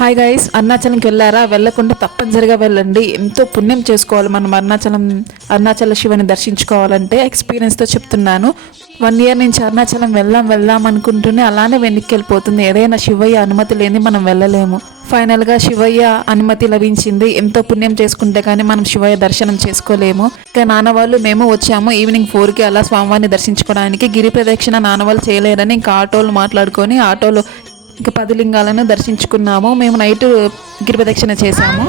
Hi guys అరుణాచలంకి వెళ్ళారా? వెళ్ళకుండా తప్పనిసరిగా వెళ్ళండి. ఎంతో పుణ్యం చేసుకోవాలి మనం అరుణాచలం అరుణాచల శివుని దర్శించుకోవాలంటే ఎక్స్పీరియన్స్తో చెప్తున్నాను. వన్ ఇయర్ నుంచి అరుణాచలం వెళ్దాం వెళ్దాం అనుకుంటూనే అలానే వెనక్కి వెళ్ళిపోతుంది ఏదైనా శివయ్య అనుమతి లేని మనం వెళ్ళలేము. ఫైనల్గా శివయ్య అనుమతి లభించింది. ఎంతో పుణ్యం చేసుకుంటే కానీ మనం శివయ్య దర్శనం చేసుకోలేము. ఇంకా నాన్న వాళ్ళు మేము వచ్చాము. ఈవినింగ్ ఫోర్కి అలా స్వామివారిని దర్శించుకోవడానికి. గిరి ప్రదక్షిణ నాన్న వాళ్ళు చేయలేరని ఇంకా ఆటోలు మాట్లాడుకొని ఆటోలో ఇంకా పది లింగాలను దర్శించుకున్నాము. మేము నైట్ గిరిప్రదక్షిణ చేశాము.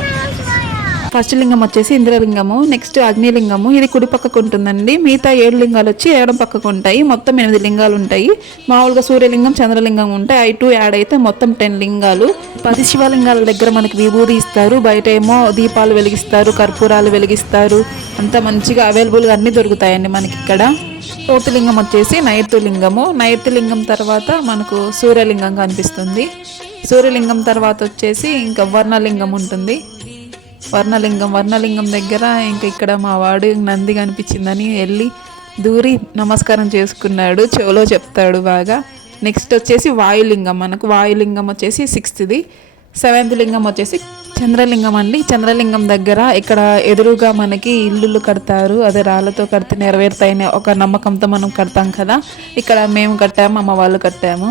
ఫస్ట్ లింగం వచ్చేసి ఇంద్రలింగము నెక్స్ట్ అగ్నిలింగము. ఇది కుడి పక్కకు ఉంటుందండి. మిగతా ఏడు లింగాలు వచ్చి ఏడం పక్కకు ఉంటాయి. మొత్తం ఎనిమిది లింగాలు ఉంటాయి. మామూలుగా సూర్యలింగం చంద్రలింగం ఉంటాయి ఐ టూ యాడ్ అయితే మొత్తం టెన్ లింగాలు. పది శివలింగాల దగ్గర మనకి విభూది ఇస్తారు. బయట ఏమో దీపాలు వెలిగిస్తారు కర్పూరాలు వెలిగిస్తారు. అంతా మంచిగా అవైలబుల్గా అన్నీ దొరుకుతాయండి మనకి ఇక్కడ. ఫోర్త్ లింగం వచ్చేసి నైరుతి లింగము నైరుతి లింగం తర్వాత మనకు సూర్యలింగం కనిపిస్తుంది. సూర్యలింగం తర్వాత వచ్చేసి ఇంకా వర్ణలింగం ఉంటుంది. వర్ణలింగం వర్ణలింగం దగ్గర ఇంకా ఇక్కడ మా వాడు నంది కనిపించిందని వెళ్ళి దూరి నమస్కారం చేసుకున్నాడు. చెవులో చెప్తాడు బాగా. నెక్స్ట్ వచ్చేసి వాయులింగం. మనకు వాయులింగం వచ్చేసి సిక్స్త్ది సెవెంత్ లింగం వచ్చేసి చంద్రలింగం అండి. చంద్రలింగం దగ్గర ఇక్కడ ఎదురుగా మనకి ఇల్లులు కడతారు. అదే రాళ్ళతో కడితే నెరవేరుతాయనే ఒక నమ్మకంతో మనం కడతాం కదా. ఇక్కడ మేము కట్టాము అమ్మ వాళ్ళు కట్టాము.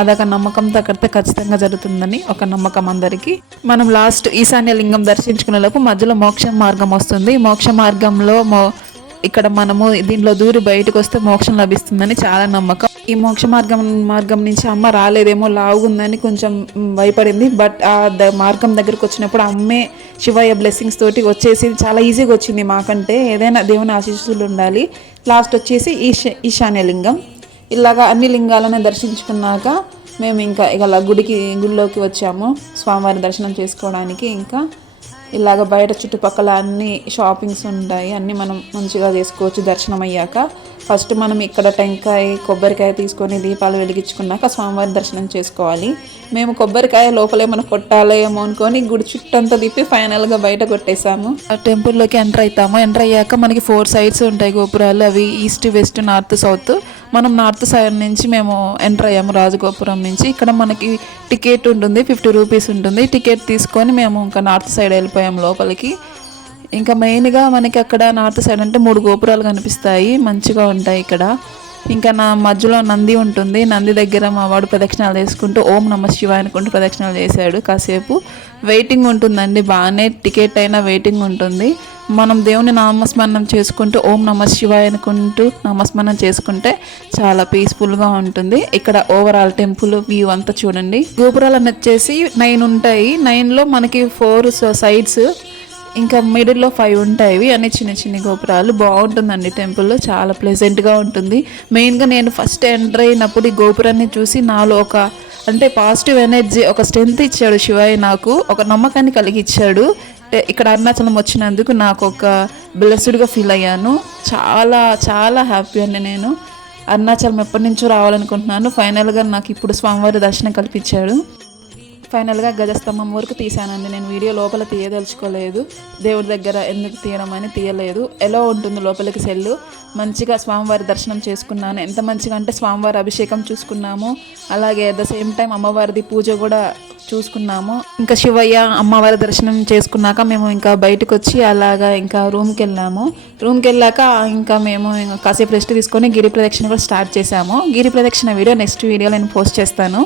అదొక నమ్మకంతో కడితే ఖచ్చితంగా జరుగుతుందని ఒక నమ్మకం అందరికీ. మనం లాస్ట్ ఈశాన్య లింగం దర్శించుకునేలోపు మధ్యలో మోక్ష మార్గం వస్తుంది. మోక్ష మార్గంలో మో ఇక్కడ మనము దీంట్లో దూరి బయటకు వస్తే మోక్షం లభిస్తుందని చాలా నమ్మకం. ఈ మోక్ష మార్గం మార్గం నుంచి అమ్మ రాలేదేమో లాగుందని కొంచెం భయపడింది. బట్ ఆ ద మార్గం దగ్గరకు వచ్చినప్పుడు అమ్మే శివయ్య బ్లెస్సింగ్స్ తోటి వచ్చేసి చాలా ఈజీగా వచ్చింది మాకంటే. ఏదైనా దేవుని ఆశీస్సులు ఉండాలి. లాస్ట్ వచ్చేసి ఈశ ఈశాన్య లింగం ఇలాగా అన్ని లింగాలను దర్శించుకున్నాక మేము ఇంకా ఇలా గుడికి గుడిలోకి వచ్చాము. స్వామివారి దర్శనం చేసుకోవడానికి ఇంకా ఇలాగ బయట చుట్టుపక్కల అన్ని షాపింగ్స్ ఉంటాయి. అన్నీ మనం మంచిగా చేసుకోవచ్చు దర్శనం అయ్యాక. ఫస్ట్ మనం ఇక్కడ టెంకాయ కొబ్బరికాయ తీసుకొని దీపాలు వెలిగించుకున్నాక స్వామివారి దర్శనం చేసుకోవాలి. మేము కొబ్బరికాయ లోపలే మనం కొట్టాలేమో అనుకొని గుడి చుట్టంతా తిప్పి ఫైనల్గా బయట కొట్టేసాము ఆ టెంపుల్లోకి ఎంటర్ అవుతాము. ఎంటర్ అయ్యాక మనకి ఫోర్ సైడ్స్ ఉంటాయి గోపురాలు. అవి ఈస్ట్ వెస్ట్ నార్త్ సౌత్ మనం నార్త్ సైడ్ నుంచి మేము ఎంటర్ అయ్యాము రాజగోపురం నుంచి. ఇక్కడ మనకి టికెట్ ఉంటుంది ఫిఫ్టీ రూపీస్ ఉంటుంది. టికెట్ తీసుకొని మేము ఇంకా నార్త్ సైడ్ వెళ్ళిపోయాము లోపలికి. ఇంకా మెయిన్గా మనకి అక్కడ నార్త్ సైడ్ అంటే మూడు గోపురాలు కనిపిస్తాయి మంచిగా ఉంటాయి ఇక్కడ. ఇంకా నా మధ్యలో నంది ఉంటుంది. నంది దగ్గర మా వాడు ప్రదక్షిణాలు చేసుకుంటూ ఓం నమ శివాయ అనుకుంటూ ప్రదక్షిణాలు చేశాడు కాసేపు. వెయిటింగ్ ఉంటుందండి బాగానే టికెట్ అయినా వెయిటింగ్ ఉంటుంది. మనం దేవుని నామస్మరణం చేసుకుంటూ ఓం నమ శివాయ అనుకుంటూ నామస్మరణం చేసుకుంటే చాలా పీస్ఫుల్గా ఉంటుంది. ఇక్కడ ఓవరాల్ టెంపుల్ వ్యూ అంతా చూడండి. గోపురాలు వచ్చేసి నైన్ ఉంటాయి. నైన్లో మనకి ఫోర్ సైడ్స్ ఇంకా మిడిల్లో ఫైవ్ ఉంటాయి. ఇవి అన్ని చిన్న చిన్న గోపురాలు. బాగుంటుందండి టెంపుల్ చాలా ప్లెజెంట్గా ఉంటుంది. మెయిన్గా నేను ఫస్ట్ ఎంటర్ అయినప్పుడు ఈ గోపురాన్ని చూసి నాలో ఒక అంటే పాజిటివ్ ఎనర్జీ ఒక స్ట్రెంత్ ఇచ్చాడు శివాయ్ నాకు. ఒక నమ్మకాన్ని కలిగిచ్చాడు ఇక్కడ అరుణాచలం వచ్చినందుకు నాకు ఒక బ్లెస్డ్గా ఫీల్ అయ్యాను. చాలా చాలా హ్యాపీ అండి నేను. అరుణాచలం ఎప్పటి నుంచో రావాలనుకుంటున్నాను. ఫైనల్గా నాకు ఇప్పుడు స్వామివారి దర్శనం కల్పించాడు. ఫైనల్గా గజస్తంభం వరకు తీసానండి నేను వీడియో లోపల తీయదలుచుకోలేదు. దేవుడి దగ్గర ఎందుకు తీయడం అని తీయలేదు. ఎలా ఉంటుంది లోపలికి సెల్లు? మంచిగా స్వామివారి దర్శనం చేసుకున్నాను. ఎంత మంచిగా అంటే స్వామివారి అభిషేకం చూసుకున్నాము. అలాగే అట్ ద సేమ్ టైం అమ్మవారిది పూజ కూడా చూసుకున్నాము. ఇంకా శివయ్య అమ్మవారి దర్శనం చేసుకున్నాక మేము ఇంకా బయటకు వచ్చి అలాగా ఇంకా రూమ్కి వెళ్ళాము రూమ్కి వెళ్ళాక ఇంకా మేము ఇంకా కాసేపు రెస్ట్ తీసుకొని గిరి ప్రదక్షిణ కూడా స్టార్ట్ చేశాము. గిరి ప్రదక్షిణ వీడియో నెక్స్ట్ వీడియో నేను పోస్ట్ చేస్తాను.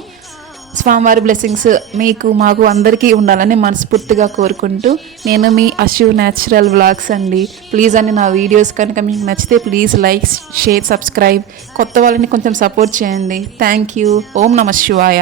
స్వామివారి బ్లెస్సింగ్స్ మీకు మాకు అందరికీ ఉండాలని మనస్ఫూర్తిగా కోరుకుంటూ నేను మీ అశివ్ న్యాచురల్ వ్లాగ్స్ అండి. ప్లీజ్ అని నా వీడియోస్ కనుక మీకు నచ్చితే ప్లీజ్ లైక్ షేర్ సబ్స్క్రైబ్. కొత్త వాళ్ళని కొంచెం సపోర్ట్ చేయండి. Thank you. ఓం నమ శివాయ.